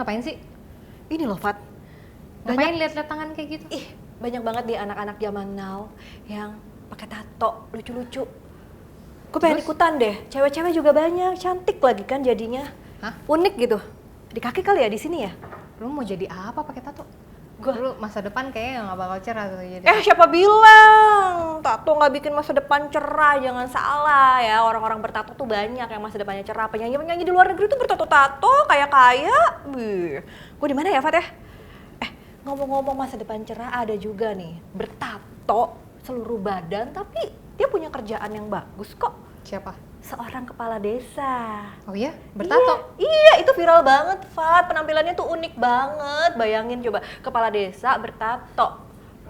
ngapain sih? Ini loh, Fat. Ngapain lihat-lihat tangan kayak gitu? Ih, banyak banget di anak-anak zaman now yang pakai tato lucu-lucu. Gue pengen ikutan deh. Cewek-cewek juga banyak, cantik lagi kan jadinya. Hah? Unik gitu. Di kaki kali ya di sini ya? Lu mau jadi apa pakai tato? Gua- Lu masa depan kayaknya nggak bakal cerah tuh jadi. Siapa bilang? Tato nggak bikin masa depan cerah, jangan salah ya. Orang-orang bertato tuh banyak yang masa depannya cerah. Penyanyi-penyanyi di luar negeri tuh bertato-tato, kaya-kaya. Gue di mana ya, Fat ya? Ngomong-ngomong masa depan cerah, ada juga nih bertato seluruh badan, tapi dia punya kerjaan yang bagus kok. Siapa? Seorang kepala desa. Oh iya? Bertato? Iya, itu viral banget, Fat. Penampilannya tuh unik banget. Bayangin coba, kepala desa bertato.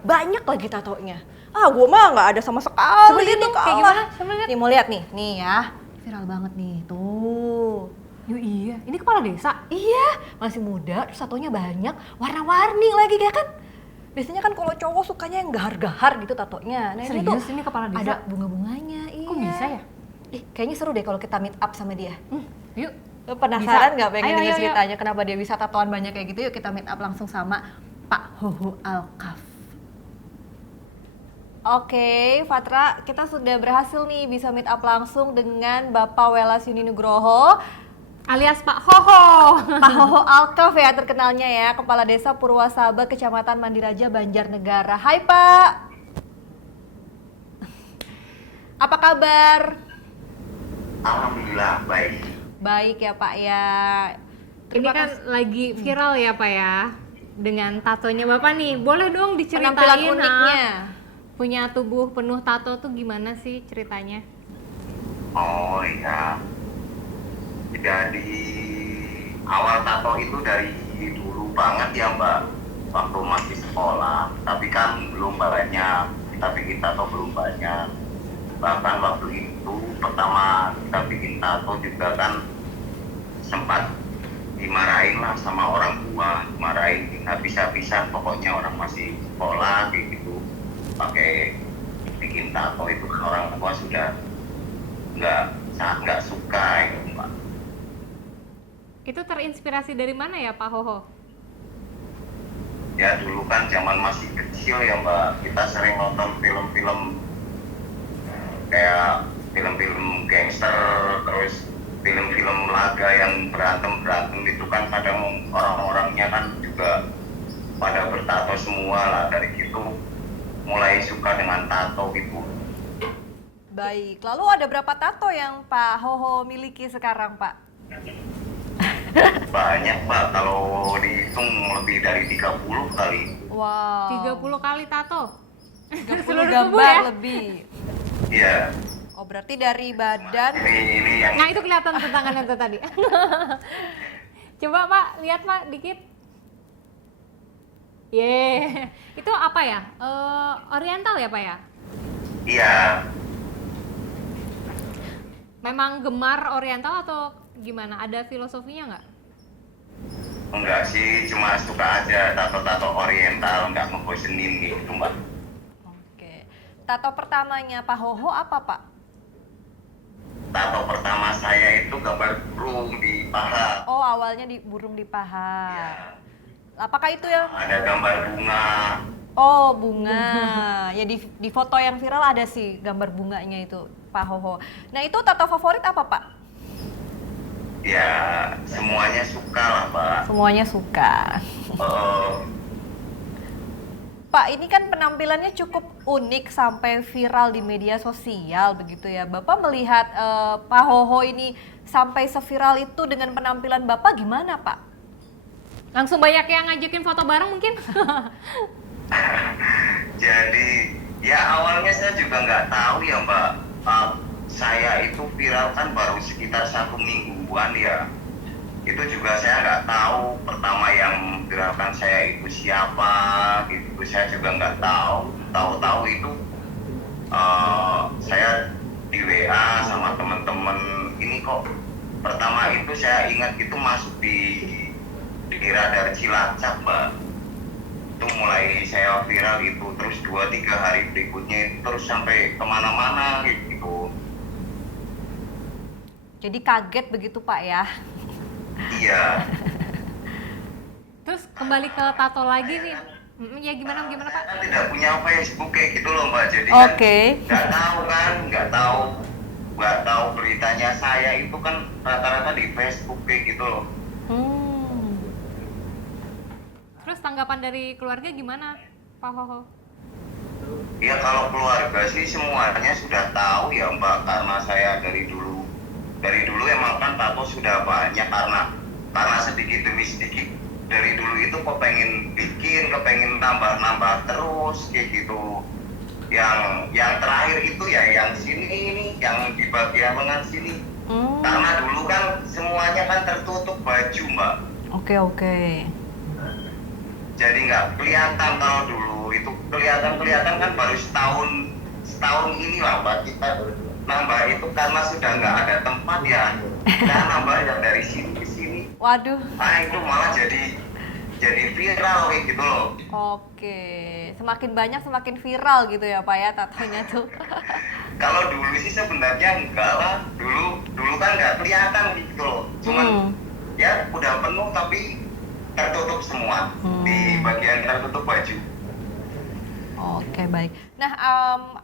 Banyak lagi tatonya. Gue mah nggak ada sama sekali. Coba lihat Ini dong, kayak kalah. gimana? Coba lihat. Nih, mau lihat nih. Nih ya. Viral banget nih. Tuh. Yo iya, ini kepala desa. Iya, masih muda, terus tatonya banyak, warna-warni lagi ya kan? Biasanya kan kalau cowok sukanya yang gahar-gahar gitu tatonya. Nah, ini tuh Serius, ini kepala desa? ada bunga-bunganya. Iya. Kok bisa ya? Kayaknya seru deh kalau kita meet up sama dia. Yuk. Lo penasaran nggak pengen Ayo, denger ayo, ayo. ceritanya kenapa dia bisa tatoan banyak kayak gitu? Yuk kita meet up langsung sama Pak Hoho Alkaf. Oke, Fatra, kita sudah berhasil nih bisa meet up langsung dengan Bapak Welas Yuni Nugroho. Alias Pak Hoho. Pak Hoho Alkaf ya terkenalnya ya, Kepala Desa Purwasaba, Kecamatan Mandiraja, Banjarnegara. Hai Pak. Apa kabar? Alhamdulillah baik. Baik ya Pak ya. Ini kan lagi viral ya Pak ya, dengan tatonya Bapak nih. Boleh dong diceritain Penampilan uniknya. Punya tubuh penuh tato tuh gimana sih ceritanya? Oh iya. Jadi awal tato itu dari dulu banget ya Mbak. Waktu masih sekolah. Tapi kan belum banyak. Kita bikin tato belum banyak. Bahkan waktu itu pertama kita bikin tato juga kan sempat dimarahin lah sama orang tua. Marahin habis-habisan, pokoknya orang masih sekolah kayak gitu. Pakai bikin tato itu kan orang tua sudah nggak suka gitu Mbak. Itu terinspirasi dari mana ya Pak Hoho? Ya dulu kan zaman masih kecil ya Mbak, kita sering nonton film-film kayak film-film gangster, terus film-film laga yang berantem itu kan kadang orang-orangnya kan juga pada bertato semua lah. Dari situ mulai suka dengan tato gitu. Baik, lalu ada berapa tato yang Pak Hoho miliki sekarang Pak? Banyak Mbak, kalau dihitung lebih dari 30 kali. Wow. 30 kali tato? 30 Seluruh tubuh gambar ya? lebih. Iya, Oh berarti dari badan. ini yang Nah itu kelihatan tuh tangannya tuh tadi. Coba Pak, lihat Pak dikit. Itu apa ya? Oriental ya Pak ya? iya. Memang gemar oriental atau gimana? Ada filosofinya nggak? Enggak sih, cuma suka aja tato-tato oriental, enggak ngebosenin gitu Mbak. Oke. Tato pertamanya Pak Hoho apa Pak? Tato pertama saya itu gambar burung di paha. Oh awalnya di burung di paha. Ya, Apakah itu ya? ada gambar bunga. Oh bunga. Ya di foto yang viral ada sih gambar bunganya itu Pak Hoho. Nah itu tato favorit apa Pak? Ya, semuanya suka lah Mbak. Semuanya suka. Eh, Pak, ini kan penampilannya cukup unik sampai viral di media sosial begitu ya. Bapak melihat Pak Hoho ini sampai seviral itu dengan penampilan Bapak gimana Pak? Langsung banyak yang ngajakin foto bareng mungkin? jadi, ya awalnya saya juga nggak tahu ya Mbak. Saya itu viral kan baru sekitar 1 mingguan ya. Itu juga saya nggak tahu pertama yang viralkan saya itu siapa gitu. Saya juga nggak tahu. Tahu-tahu itu saya di WA sama teman-teman. Ini kok pertama itu saya ingat itu masuk di Radar Cilacap Mbak. Itu mulai saya viral itu, terus 2-3 hari berikutnya itu terus sampai kemana-mana gitu. Jadi kaget begitu Pak ya? Iya. Terus kembali ke tato lagi nih. Ya gimana Pak? Saya kan tidak punya Facebook kayak gitu loh Mbak, jadi kan Oke. nggak tahu beritanya saya itu kan rata-rata di Facebook kayak gitu loh. Terus tanggapan dari keluarga gimana, Pak Hoho? Ya kalau keluarga sih semuanya sudah tahu ya Mbak, karena saya dari dulu emang kan tato sudah banyak karena sedikit demi sedikit dari dulu itu kepengen nambah terus kayak gitu. Yang terakhir itu ya yang sini ini, yang di bagian lengan sini. Karena dulu kan semuanya kan tertutup baju Mbak. Oke. Jadi nggak kelihatan. Kalau dulu itu kelihatan kan baru setahun ini lah Mbak, kita nambah itu karena sudah nggak ada tempat ya. Kita nambah yang dari sini ke sini. Waduh. Nah itu malah jadi viral kayak gitu loh. Oke, semakin banyak semakin viral gitu ya Pak ya tatonya tuh. Kalau dulu sih sebenarnya enggak lah. Dulu kan nggak kelihatan gitu loh. Cuman ya udah penuh tapi tertutup semua di bagian tertutup baju. Oke, baik. Nah,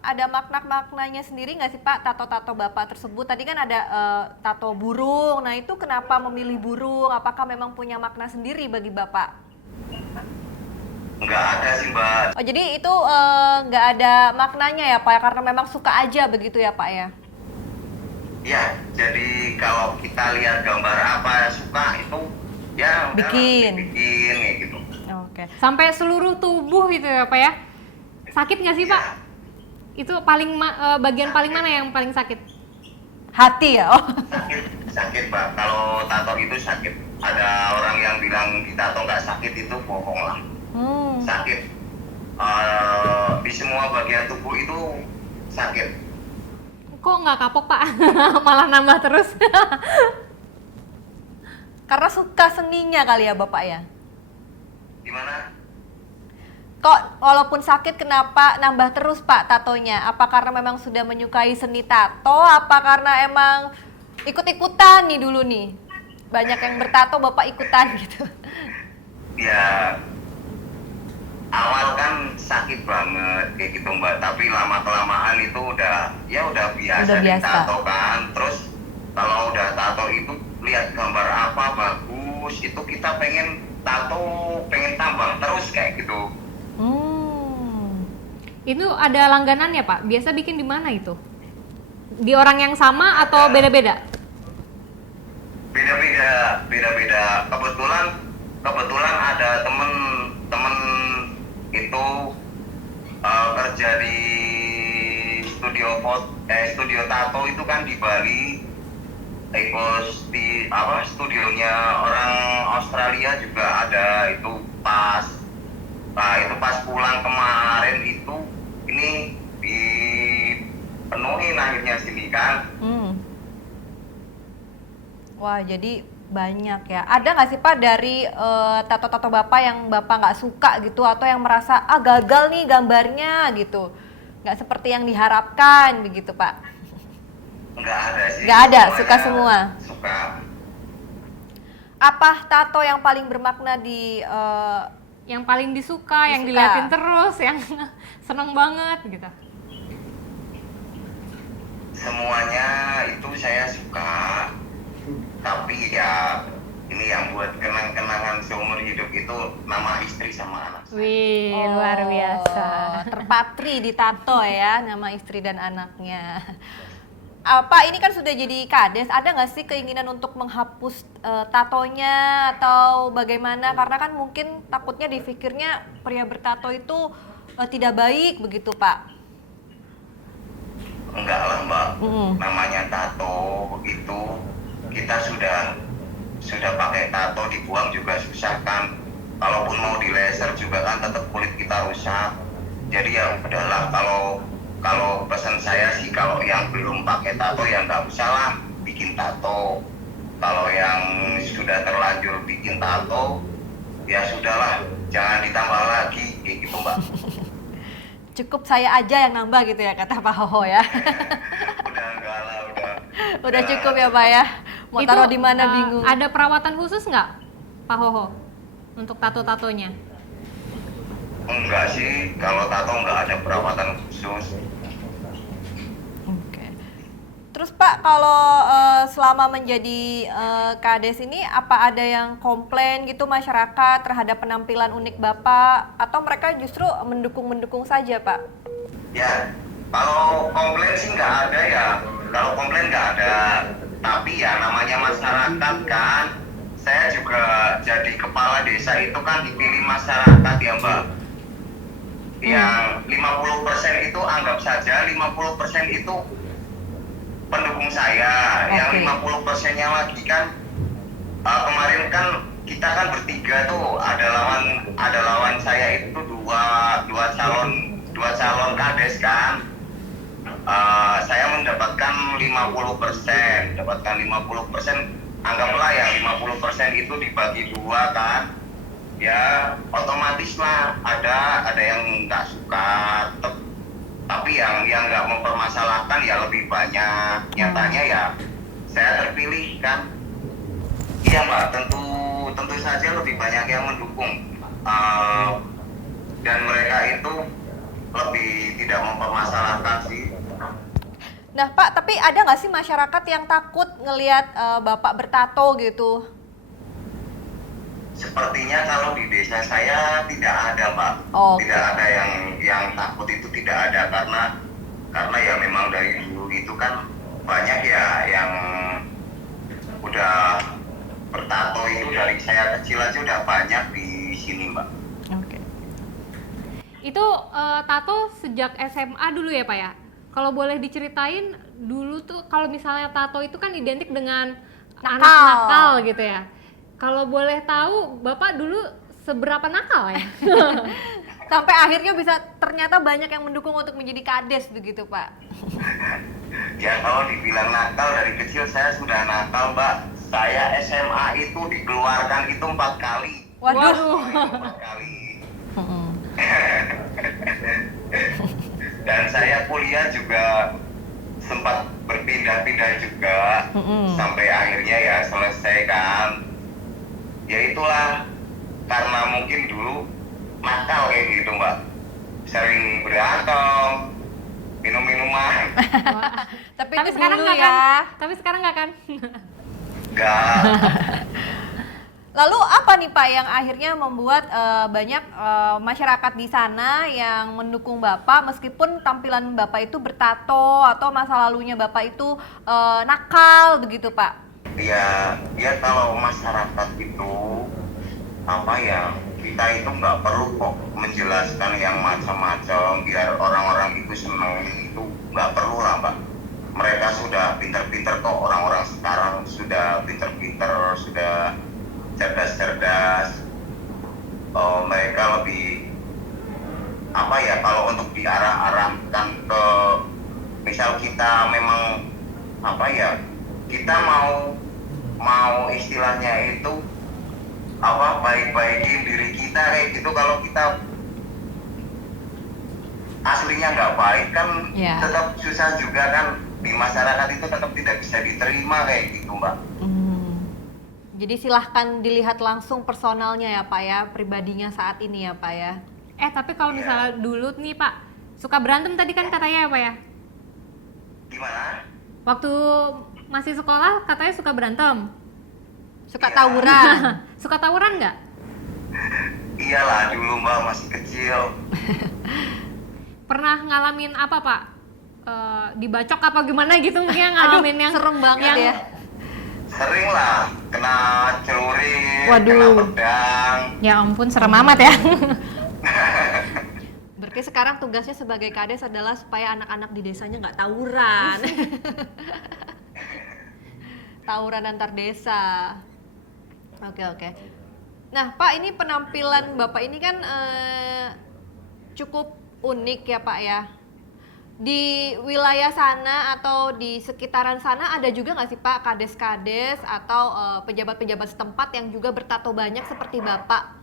ada makna-maknanya sendiri nggak sih Pak tato-tato Bapak tersebut? Tadi kan ada tato burung. Nah, itu kenapa memilih burung? Apakah memang punya makna sendiri bagi Bapak? Nggak ada sih Mbak. Oh, jadi itu nggak ada maknanya ya Pak ya? Karena memang suka aja begitu ya Pak ya? Ya, jadi kalau kita lihat gambar apa suka itu ya udah Bikin kayak gitu. Oke. Sampai seluruh tubuh gitu ya Pak ya? Sakit nggak sih Pak? Itu bagian paling mana yang paling sakit? Hati ya? Oh. Sakit Mbak. Kalau tato itu sakit. Ada orang yang bilang di tato nggak sakit, itu bohong lah. Sakit. Di semua bagian tubuh itu sakit. Kok nggak kapok Pak? Malah nambah terus. Karena suka seninya kali ya Bapak ya? Gimana? Kok walaupun sakit kenapa nambah terus Pak tatonya? Apa karena memang sudah menyukai seni tato? Apa karena emang ikut-ikutan nih dulu nih? Banyak yang bertato Bapak ikutan gitu. Ya awal kan sakit banget kayak gitu Mbak, tapi lama-kelamaan itu udah biasa ditato kan. Terus kalau udah tato itu lihat gambar apa bagus, itu kita pengen tambang terus kayak gitu. Itu ada langganannya Pak? Biasa bikin di mana itu? Di orang yang sama atau beda-beda? Beda-beda. Kebetulan ada temen itu kerja di studio tato itu kan di Bali. Terus di studionya orang Australia juga ada. Itu pas pulang kemarin itu ini dipenuhin akhirnya sini kan. Wah, jadi banyak ya. Ada nggak sih Pak dari tato-tato Bapak yang Bapak nggak suka gitu, atau yang merasa gagal nih gambarnya gitu, nggak seperti yang diharapkan begitu Pak? Nggak ada sih. Nggak ada, suka semua. Suka. Apa tato yang paling bermakna di Yang paling disuka, yang diliatin terus, yang seneng banget gitu? Semuanya itu saya suka, tapi ya ini yang buat kenang-kenangan seumur hidup itu nama istri sama anak. Wih, luar biasa. Terpatri di tato ya, nama istri dan anaknya. Pak, ini kan sudah jadi kades, ada nggak sih keinginan untuk menghapus tatonya atau bagaimana? Karena kan mungkin takutnya dipikirnya pria bertato itu tidak baik begitu Pak. Enggak lah Mbak, namanya tato itu kita sudah pakai tato, dibuang juga susah kan. Kalaupun mau di laser juga kan tetap kulit kita rusak. Jadi ya udahlah, kalau pesan saya sih, kalau yang belum pakai tato ya nggak usah lah bikin tato. Kalau yang sudah terlanjur bikin tato ya sudahlah, jangan ditambah lagi kayak gitu Mbak. Cukup saya aja yang nambah gitu ya kata Pak Hoho ya. Udah enggak lah, udah cukup ya Pak ya. Mau taruh di mana bingung. Ada perawatan khusus nggak Pak Hoho? untuk tato-tatonya? Enggak sih, kalau tato nggak ada perawatan khusus. Oke. Terus Pak, kalau selama menjadi Kades ini, apa ada yang komplain gitu masyarakat terhadap penampilan unik Bapak? Atau mereka justru mendukung-mendukung saja Pak? Ya, kalau komplain sih nggak ada ya. Kalau komplain nggak ada. Tapi ya namanya masyarakat kan. Saya juga jadi kepala desa itu kan dipilih masyarakat ya Mbak. Yang 50% itu anggap saja 50% itu pendukung saya. Yang 50%-nya lagi kan kemarin kan kita kan bertiga tuh ada lawan saya itu dua calon kades kan. Saya mendapatkan 50%, anggaplah yang 50% itu dibagi dua kan. Ya otomatis lah ada yang nggak suka, tapi yang nggak mempermasalahkan ya lebih banyak. Nyatanya ya saya terpilih kan. Iya Mbak, tentu saja lebih banyak yang mendukung. Dan mereka itu lebih tidak mempermasalahkan sih. Nah Pak, tapi ada nggak sih masyarakat yang takut ngelihat Bapak bertato gitu? Sepertinya kalau di desa saya tidak ada Mbak. Tidak ada yang takut, itu tidak ada karena ya memang dari dulu itu kan banyak ya yang udah bertato itu dari saya kecil aja udah banyak di sini Mbak. Oke. Itu tato sejak SMA dulu ya Pak ya? Kalau boleh diceritain dulu tuh kalau misalnya tato itu kan identik dengan anak nakal gitu ya. Kalau boleh tahu Bapak dulu seberapa nakal ya? Sampai akhirnya bisa ternyata banyak yang mendukung untuk menjadi Kades begitu Pak. Ya kalau dibilang nakal dari kecil saya sudah nakal Mbak. Saya SMA itu dikeluarkan itu 4 kali. Waduh. 4 kali. Dan saya kuliah juga sempat berpindah-pindah juga sampai akhirnya ya selesai kan. Ya itulah karena mungkin dulu nakal kayak gitu Mbak, sering berantem, minum-minuman. Tapi Tapi itu sekarang dulu nggak ya. kan? Tapi sekarang nggak kan? Enggak. Lalu apa nih Pak yang akhirnya membuat banyak masyarakat di sana yang mendukung Bapak meskipun tampilan Bapak itu bertato atau masa lalunya Bapak itu nakal begitu Pak? Ya kalau masyarakat itu apa ya, kita itu nggak perlu kok menjelaskan yang macam-macam biar orang-orang itu senang, itu nggak perlu lah Mbak. Mereka sudah pintar-pintar kok, orang-orang sekarang sudah pintar-pintar, sudah cerdas-cerdas. Mereka lebih apa ya, kalau untuk diarah-arahkan ke misal kita memang apa ya, kita mau istilahnya itu apa, baik-baikin diri kita kayak gitu. Kalau kita aslinya nggak baik kan tetap susah juga kan, di masyarakat itu tetap tidak bisa diterima kayak gitu Mbak. Jadi silahkan dilihat langsung personalnya ya Pak ya, pribadinya saat ini ya Pak ya. Tapi kalau misalnya dulu nih Pak, suka berantem tadi kan katanya ya Pak ya? Gimana? Waktu masih sekolah katanya suka berantem. Suka tawuran. Suka tawuran nggak? Iyalah dulu Mbak, masih kecil. Pernah ngalamin apa Pak? Dibacok apa gimana gitu mungkin ngalamin yang serem banget yang, ya. Sering lah, kena celurit, Waduh. kena pedang. Ya ampun, serem amat ya. Berarti sekarang tugasnya sebagai Kades adalah supaya anak-anak di desanya nggak tawuran. Tawuran antar desa. Oke. Nah Pak, ini penampilan Bapak ini kan cukup unik ya Pak ya. Di wilayah sana atau di sekitaran sana ada juga nggak sih Pak Kades-Kades atau pejabat-pejabat setempat yang juga bertato banyak seperti Bapak?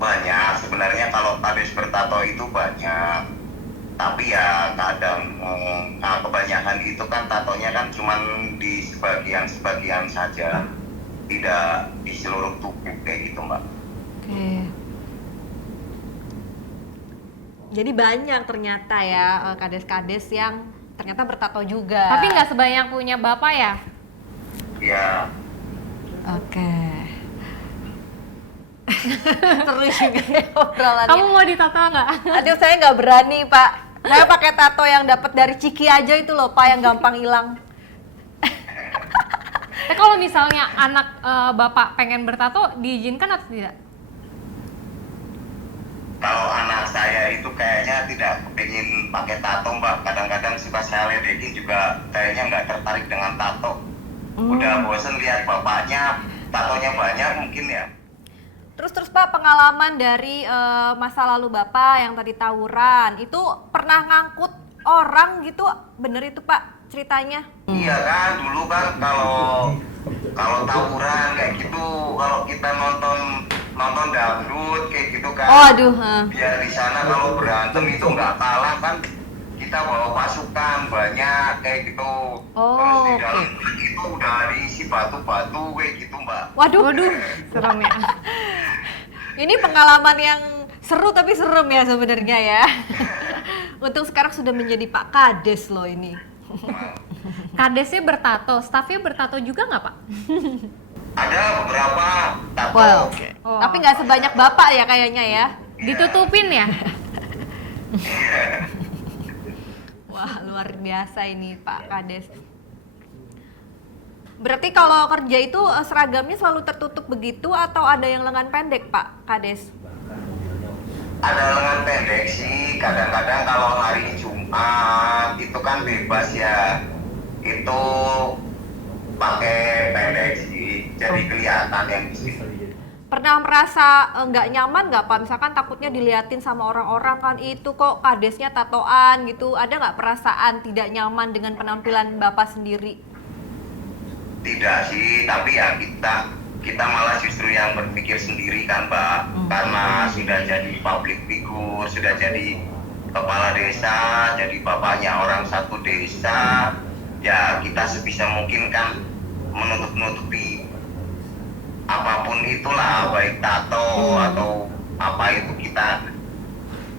Banyak, sebenarnya kalau Kades bertato itu banyak. Tapi ya kadang kebanyakan itu kan tatonya kan cuman di sebagian-sebagian saja. tidak di seluruh tubuh kayak gitu Mbak. Oke. Jadi banyak ternyata ya kades-kades yang ternyata bertato juga. Tapi nggak sebanyak punya bapak ya? Ya, Oke. Seru juga ya obrolannya. Kamu mau ditato nggak? Aduh, saya nggak berani, Pak. Saya pakai tato yang dapat dari Ciki aja itu loh, Pak, yang gampang hilang. Kalau misalnya anak bapak pengen bertato, diizinkan atau tidak? kalau anak saya itu kayaknya tidak pengen pakai tato Mbak. Kadang-kadang suka saya ledekin juga, kayaknya nggak tertarik dengan tato. Udah bosen lihat bapaknya, tatonya banyak mungkin ya. Terus Pak, pengalaman dari masa lalu Bapak yang tadi tawuran, itu pernah ngangkut orang gitu, bener itu Pak ceritanya? Iya kan, dulu kan kalau tawuran kayak gitu, kalau kita nonton dangdut kayak gitu kan. Oh aduh. Biar di sana kalau berantem itu nggak kalah kan, kita bawa pasukan banyak kayak gitu. Oh, Terus di dalam oke. itu udah diisi batu-batu kayak gitu Mbak. Waduh, Waduh, serem ya. ini pengalaman yang seru tapi serem ya sebenarnya ya. Untung sekarang sudah menjadi Pak Kades loh ini. Kadesnya bertato, staffnya bertato juga nggak Pak? Ada beberapa tato. Wow. Oh. Tapi nggak sebanyak Bapak ya kayaknya ya. Ditutupin ya? Wah, luar biasa ini Pak Kades. Berarti kalau kerja itu seragamnya selalu tertutup begitu atau ada yang lengan pendek Pak Kades? Ada lengan pendek sih, kadang-kadang kalau hari Jumat itu kan bebas ya, itu pakai pendek sih, jadi kelihatan yang di sini. Pernah merasa nggak nyaman nggak Pak? Misalkan takutnya diliatin sama orang-orang kan itu kok kadesnya tatoan gitu. Ada nggak perasaan tidak nyaman dengan penampilan Bapak sendiri? Tidak sih, tapi ya kita malah justru yang berpikir sendiri kan Mbak, karena sudah jadi public figure, sudah jadi kepala desa, jadi bapaknya orang satu desa, ya kita sebisa mungkin kan menutupi apapun itulah, baik tato atau apa itu, kita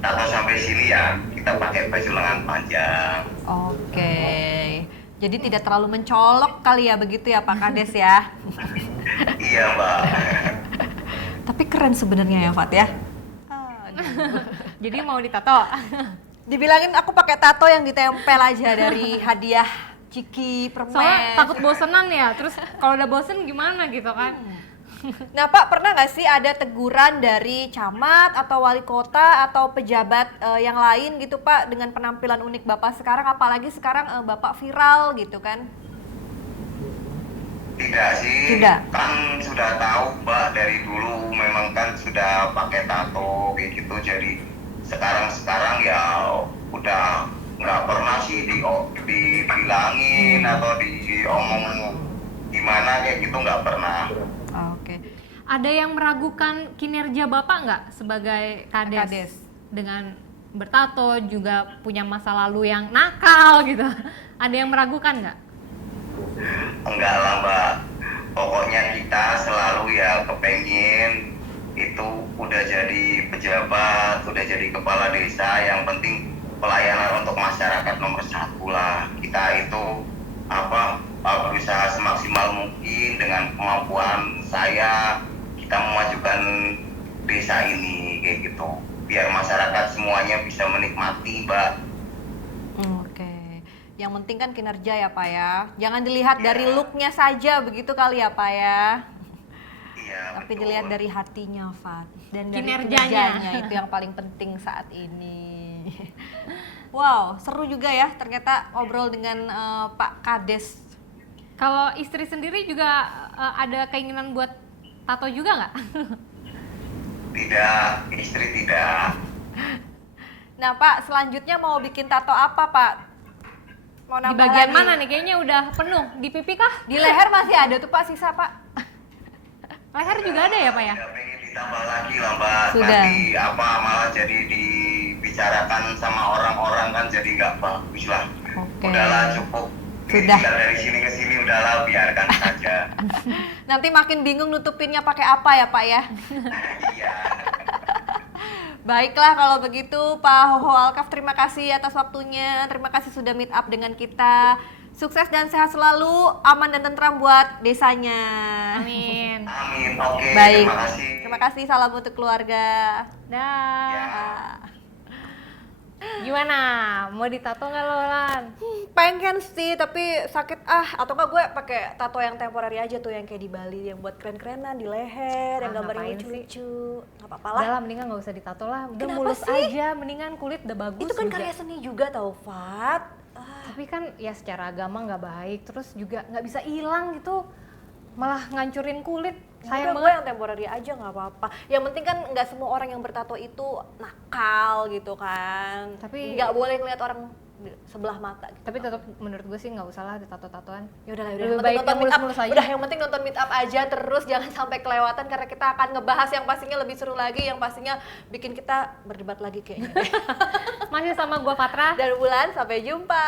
tato sampai sini ya kita pakai baju lengan panjang. Oke. Jadi tidak terlalu mencolok kali ya begitu ya Pak Kades ya. Iya Mbak. Tapi keren sebenarnya ya Fat ya. Jadi mau ditato? Dibilangin aku pakai tato yang ditempel aja dari hadiah Ciki permen. Soalnya takut bosenan ya, terus kalau udah bosen gimana gitu kan? Nah Pak, pernah nggak sih ada teguran dari camat atau wali kota atau pejabat yang lain gitu Pak dengan penampilan unik Bapak sekarang, apalagi sekarang Bapak viral gitu kan? Tidak sih, Tidak. kan sudah tahu Mbak dari dulu memang kan sudah pakai tato kayak gitu, jadi sekarang ya udah nggak pernah sih dibilangin atau diomong gimana kayak gitu, nggak pernah. Oke. Ada yang meragukan kinerja Bapak nggak sebagai kades? Kades. Dengan bertato juga punya masa lalu yang nakal gitu. Ada yang meragukan nggak? Enggak lah Mbak, pokoknya kita selalu ya kepengen itu udah jadi pejabat, udah jadi kepala desa, yang penting pelayanan untuk masyarakat nomor satu lah. Kita itu berusaha semaksimal mungkin dengan kemampuan saya, kita memajukan desa ini kayak gitu, biar masyarakat semuanya bisa menikmati Mbak. Oke. Yang penting kan kinerja ya Pak ya. Jangan dilihat dari looknya saja begitu kali ya Pak ya. Iya, Tapi betul. dilihat dari hatinya Fat. Dan dari Kinerjanya. kinerjanya itu yang paling penting saat ini. Wow, seru juga ya ternyata ngobrol dengan Pak Kades. Kalau istri sendiri juga ada keinginan buat tato juga nggak? Tidak, istri tidak. Nah Pak, selanjutnya mau bikin tato apa Pak? Mau Di nambah bagian lagi? mana nih? Kayaknya udah penuh. Di pipi kah? Di leher masih ada tuh Pak, sisa Pak. Leher juga ada ya Pak ya? Tidak pengen ditambah lagi lah Mbak. Sudah. Nanti malah jadi dibicarakan sama orang-orang kan jadi nggak bagus lah. Oke. Udahlah cukup. Ini Sudah. tinggal dari sini ke sini udahlah, biarkan saja. Nanti makin bingung nutupinnya pakai apa ya Pak ya. Iya. Baiklah kalau begitu Pak Hoho Alkaf, terima kasih atas waktunya. Terima kasih sudah meet up dengan kita. Sukses dan sehat selalu, aman dan tentram buat desanya. Amin. Amin. Oke, Baik. terima kasih. Terima kasih, salam untuk keluarga. Dah. Ya. Gimana? Mau ditato nggak lo, Lan? Pengen sih, tapi sakit atau enggak gue pakai tato yang temporary aja tuh yang kayak di Bali yang buat keren-kerenan di leher, yang gambarnya ngapain sih? lucu-lucu. Nggak apa-apa lah. Udah lah, mendingan nggak usah ditato lah. Udah Kenapa mulus sih? aja, mendingan kulit udah bagus Itu kan juga. karya seni juga tau, Fat. Tapi kan ya secara agama nggak baik, terus juga nggak bisa hilang gitu, malah ngancurin kulit. Sayang Sayang gue banget. yang temporary aja nggak apa-apa. Yang penting kan nggak semua orang yang bertato itu nakal gitu kan. Tapi- nggak boleh ngeliat orang di sebelah mata. Gitu. Tapi tetap menurut gue sih nggak usah lah ditato-tatoan. Ya udah, Lebih baik yang mulus-mulus aja. Udah, yang penting nonton meet up aja terus, jangan sampai kelewatan karena kita akan ngebahas yang pastinya lebih seru lagi, yang pastinya bikin kita berdebat lagi kayaknya. Masih sama gue Patra. Dan Wulan, sampai jumpa.